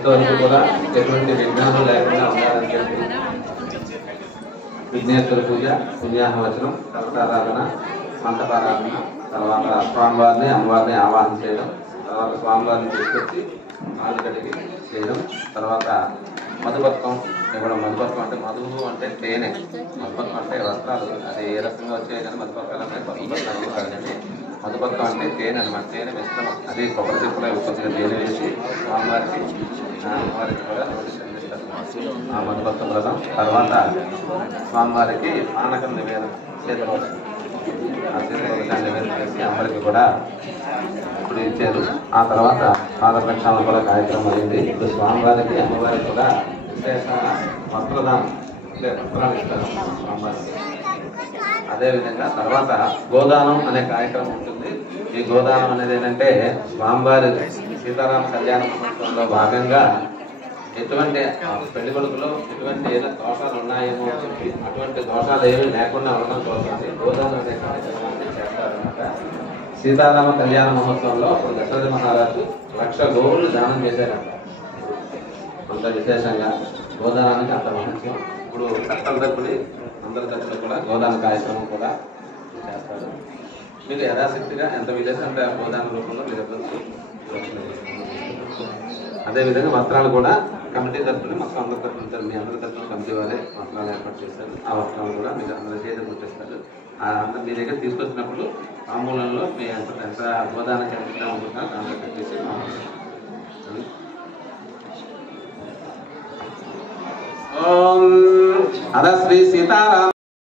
ఇంతవరకు కూడా ఎటువంటి విఘ్నాలు లేకుండా ఉండాలని చెప్పి విఘ్నేశ్వర పూజ, పుణ్యాహవచనం, కలశారాధన, మంటపారాధన, తర్వాత స్వామివారిని అమ్మవారిని ఆవాహన చేయడం, తర్వాత స్వామివారిని తీసుకొచ్చి ఆలు కడిగి చేయడం, తర్వాత మధుపథకం ఇవ్వడం. మధుపథకం అంటే మధువు అంటే తేనె, మధుపథకం అంటే వస్త్రాలు. అది ఏ రకంగా వచ్చాయి కానీ మధుపథకాలు అంటే పసుపథకాలు కాదండి. మధుపథకం అంటే తేనె అనమాట, తేనె మిశ్రమం. అది కొబ్బరి చెప్పులో కొద్దిగా తేనె వేసి స్వామివారికి అమ్మవారికి కూడా అందిస్తారు ఆ మధుపథక వ్రతం. తర్వాత స్వామివారికి పానకం నివేదన చేతిలో నివేదన చేసి అమ్మవారికి కూడా ఇప్పుడు ఇచ్చారు. ఆ తర్వాత పాద ప్రక్షాళన కూడా కార్యక్రమం అయింది. ఇప్పుడు స్వామివారికి అమ్మవారికి కూడా విశేషమైన వస్త్రదానం వస్త్రాలు ఇస్తారు స్వామివారికి. అదేవిధంగా తర్వాత గోదానం అనే కార్యక్రమం ఉంటుంది. ఈ గోదానం అనేది ఏంటంటే స్వామివారి సీతారామ కళ్యాణ మహోత్సవంలో భాగంగా ఎటువంటి పెళ్లి కొడుకులో ఎటువంటి ఏదైనా దోషాలు ఉన్నాయేమో అని చెప్పి అటువంటి దోషాలు ఏమీ లేకుండా ఉండడం కోసం గోదానం అనే కార్యక్రమాన్ని చేస్తారన్నమాట. సీతారామ కళ్యాణ మహోత్సవంలో ఇప్పుడు దశరథ మహారాజు 1,00,000 గోవులు దానం చేశారంట. అంత విశేషంగా గోదానానికి అంత మహత్యం. ఇప్పుడు కట్టల తప్పుని అందరి తప్పులు కూడా గోదాన కార్యక్రమం కూడా చేస్తారు. మీకు యథాశక్తిగా ఎంత వీలైతే అంత గోదాన రూపంలో మీరు ఇవ్వచ్చు. అదేవిధంగా వస్త్రాలు కూడా కమిటీ తరఫున మొత్తం అందరి తరఫున మీ అందరి తరఫున కమిటీ వారే వస్త్రాలు ఏర్పాటు చేస్తారు. ఆ వస్త్రాలు కూడా మీరు అందరి చేతి గుర్తిస్తారు. మీ దగ్గర తీసుకొచ్చినప్పుడు ఆంబూలంలో మీ ఎంత గోదానానికి ఎంత ఉంటుందో దాంట్లో పెట్టేసి ఓం అద శ్రీ సీతారామ